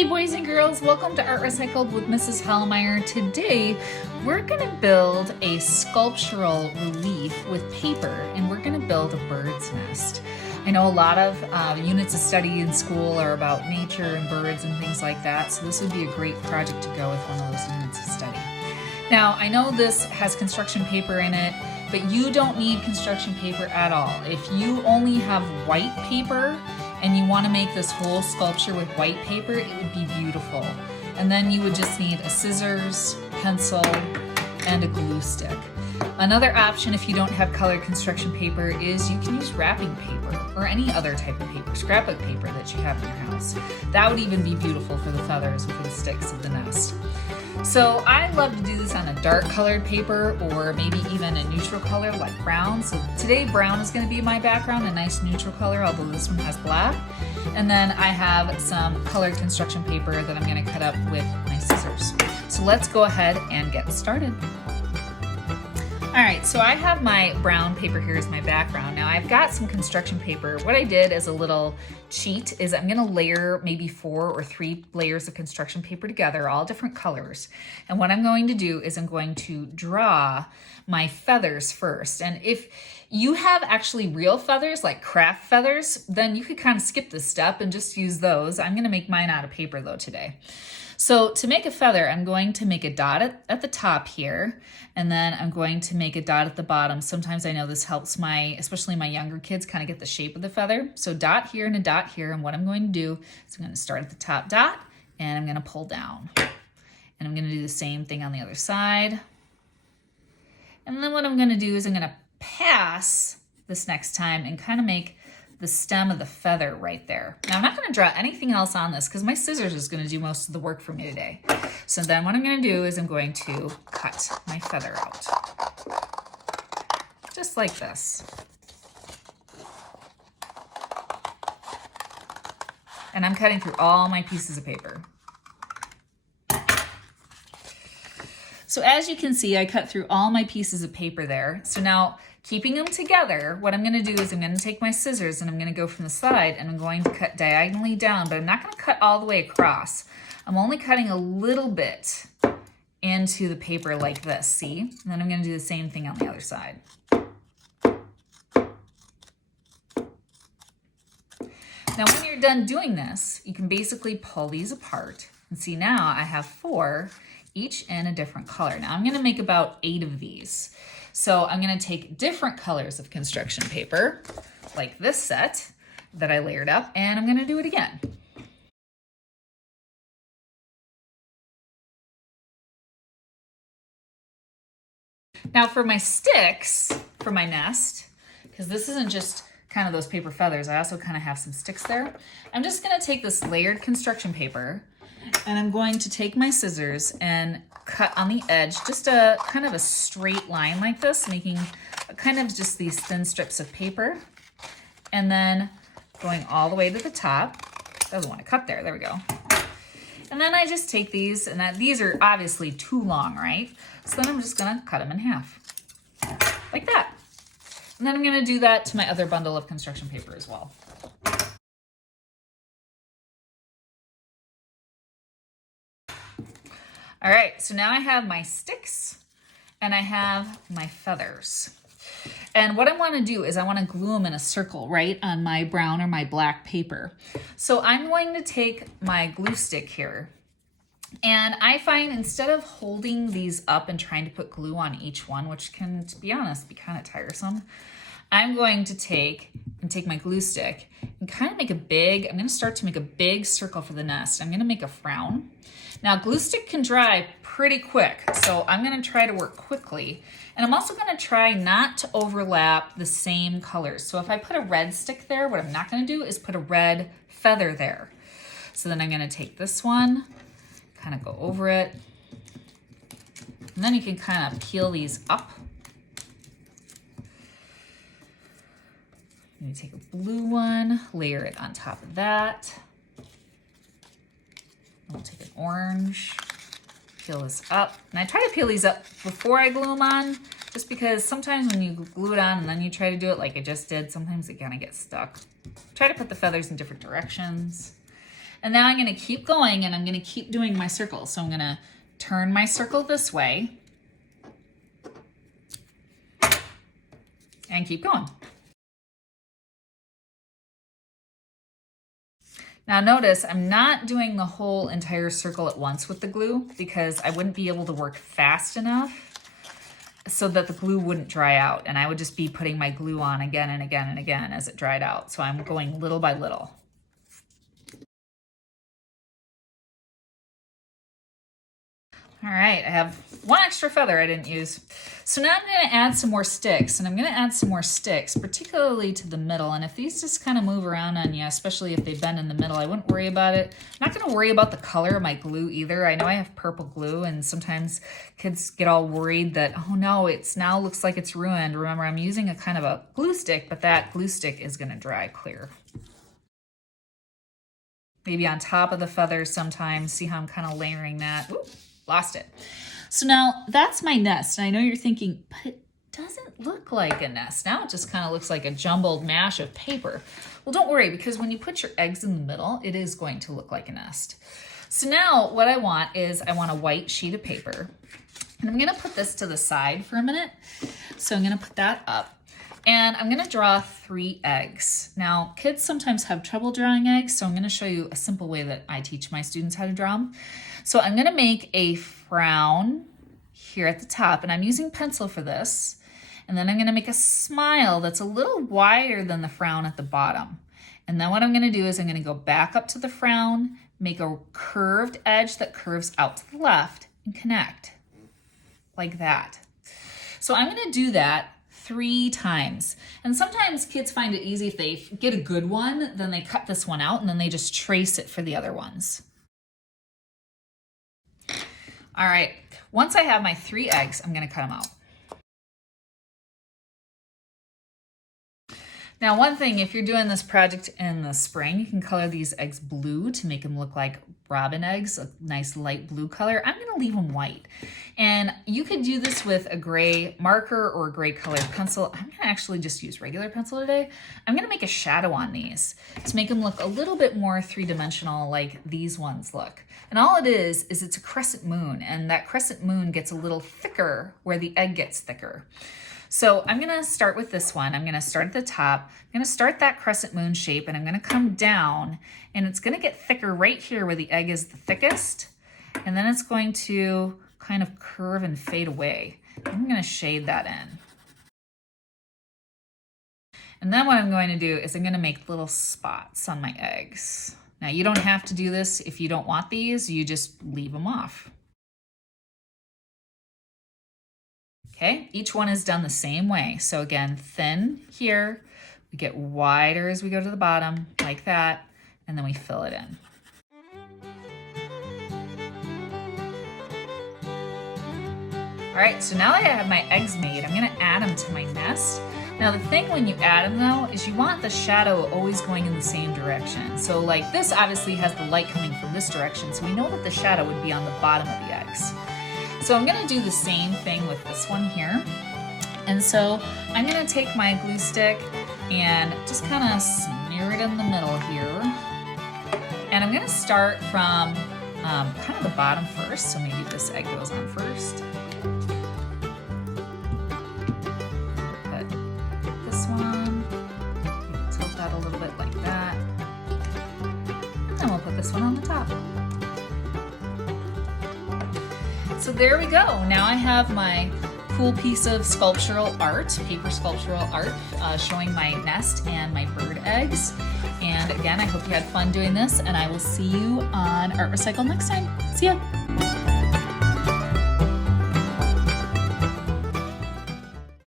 Hey boys and girls, welcome to Art Recycled with Mrs. Hallmeyer. Today we're going to build a sculptural relief with paper, and we're going to build a bird's nest. I know a lot of units of study in school are about nature and birds and things like that, so this would be a great project to go with one of those units of study. Now I know this has construction paper in it, but you don't need construction paper at all. If you only have white paper and you want to make this whole sculpture with white paper, it would be beautiful. And then you would just need a scissors, pencil, and a glue stick. Another option if you don't have colored construction paper is you can use wrapping paper or any other type of paper, scrapbook paper that you have in your house. That would even be beautiful for the feathers and for the sticks of the nest. So I love to do this on a dark colored paper or maybe even a neutral color like brown. So today brown is going to be my background, a nice neutral color, although this one has black. And then I have some colored construction paper that I'm going to cut up with my scissors. So let's go ahead and get started. All right, so I have my brown paper here as my background. Now I've got some construction paper. What I did as a little cheat is I'm gonna layer maybe 4 or 3 layers of construction paper together, all different colors. And what I'm going to do is I'm going to draw my feathers first. And if you have actually real feathers, like craft feathers, then you could kind of skip this step and just use those. I'm gonna make mine out of paper though today. So to make a feather, I'm going to make a dot at the top here, and then I'm going to make a dot at the bottom. Sometimes I know this helps especially my younger kids, kind of get the shape of the feather. So dot here and a dot here, and what I'm going to do is I'm going to start at the top dot, and I'm going to pull down. And I'm going to do the same thing on the other side. And then what I'm going to do is I'm going to pass this next time and kind of make the stem of the feather right there. Now I'm not going to draw anything else on this because my scissors is going to do most of the work for me today. So then what I'm going to do is I'm going to cut my feather out. Just like this. And I'm cutting through all my pieces of paper. So as you can see, I cut through all my pieces of paper there. So now, keeping them together, what I'm going to do is I'm going to take my scissors and I'm going to go from the side and I'm going to cut diagonally down, but I'm not going to cut all the way across. I'm only cutting a little bit into the paper like this, see? And then I'm going to do the same thing on the other side. Now when you're done doing this, you can basically pull these apart and see now I have 4, each in a different color. Now I'm going to make about 8 of these. So I'm going to take different colors of construction paper, like this set that I layered up, and I'm going to do it again. Now for my sticks, for my nest, because this isn't just kind of those paper feathers, I also kind of have some sticks there. I'm just going to take this layered construction paper and I'm going to take my scissors and cut on the edge just a kind of a straight line like this, making kind of just these thin strips of paper, and then going all the way to the top. Doesn't want to cut there. There we go. And then I just take these, and these are obviously too long, right? So then I'm just going to cut them in half like that. And then I'm going to do that to my other bundle of construction paper as well. All right, so now I have my sticks and I have my feathers. And what I want to do is I want to glue them in a circle, right, on my brown or my black paper. So I'm going to take my glue stick here. And I find instead of holding these up and trying to put glue on each one, which can, to be honest, be kind of tiresome, I'm going to take my glue stick and kind of make I'm going to start to make a big circle for the nest. I'm going to make a frown. Now glue stick can dry pretty quick, so I'm going to try to work quickly. And I'm also going to try not to overlap the same colors. So if I put a red stick there, what I'm not going to do is put a red feather there. So then I'm going to take this one, kind of go over it, and then you can kind of peel these up. I'm going to take a blue one, layer it on top of that. I'll take an orange, peel this up. And I try to peel these up before I glue them on, just because sometimes when you glue it on and then you try to do it like I just did, sometimes it kind of gets stuck. Try to put the feathers in different directions. And now I'm gonna keep going and I'm gonna keep doing my circle. So I'm gonna turn my circle this way and keep going. Now notice I'm not doing the whole entire circle at once with the glue because I wouldn't be able to work fast enough so that the glue wouldn't dry out, and I would just be putting my glue on again and again and again as it dried out. So I'm going little by little. All right, I have one extra feather I didn't use. So now I'm gonna add some more sticks, and I'm gonna add some more sticks, particularly to the middle. And if these just kind of move around on you, especially if they bend in the middle, I wouldn't worry about it. I'm not gonna worry about the color of my glue either. I know I have purple glue, and sometimes kids get all worried that, oh no, it's now looks like it's ruined. Remember, I'm using a kind of a glue stick, but that glue stick is gonna dry clear. Maybe on top of the feathers sometimes. See how I'm kind of layering that. Ooh. Lost it. So now that's my nest. And I know you're thinking, but it doesn't look like a nest. Now it just kind of looks like a jumbled mash of paper. Well, don't worry, because when you put your eggs in the middle, it is going to look like a nest. So now what I want is I want a white sheet of paper. And I'm going to put this to the side for a minute. So I'm going to put that up. And I'm going to draw 3 eggs. Now, kids sometimes have trouble drawing eggs, so I'm going to show you a simple way that I teach my students how to draw them. So I'm going to make a frown here at the top, and I'm using pencil for this. And then I'm going to make a smile that's a little wider than the frown at the bottom. And then what I'm going to do is I'm going to go back up to the frown, make a curved edge that curves out to the left, and connect like that. So I'm going to do that 3 times. And sometimes kids find it easy if they get a good one, then they cut this one out and then they just trace it for the other ones. All right, once I have my 3 eggs, I'm going to cut them out. Now, one thing, if you're doing this project in the spring, you can color these eggs blue to make them look like robin eggs, a nice light blue color. I'm going to leave them white. And you could do this with a gray marker or a gray colored pencil. I'm going to actually just use regular pencil today. I'm going to make a shadow on these to make them look a little bit more three-dimensional like these ones look. And all it is it's a crescent moon, and that crescent moon gets a little thicker where the egg gets thicker. So I'm going to start with this one. I'm going to start at the top. I'm going to start that crescent moon shape, and I'm going to come down, and it's going to get thicker right here where the egg is the thickest. And then it's going to kind of curve and fade away. I'm going to shade that in. And then what I'm going to do is I'm going to make little spots on my eggs. Now, you don't have to do this if you don't want these. You just leave them off. Okay, each one is done the same way. So again, thin here, we get wider as we go to the bottom, like that, and then we fill it in. All right, so now that I have my eggs made, I'm gonna add them to my nest. Now the thing when you add them though, is you want the shadow always going in the same direction. So like this obviously has the light coming from this direction, so we know that the shadow would be on the bottom of the eggs. So I'm gonna do the same thing with this one here. And so I'm gonna take my glue stick and just kind of smear it in the middle here. And I'm gonna start from kind of the bottom first. So maybe this egg goes on first. Put this one, maybe tilt that a little bit like that. And then we'll put this one on the top. So there we go. Now I have my cool piece of sculptural art, paper sculptural art, showing my nest and my bird eggs. And again, I hope you had fun doing this, and I will see you on Art Recycle next time. See ya.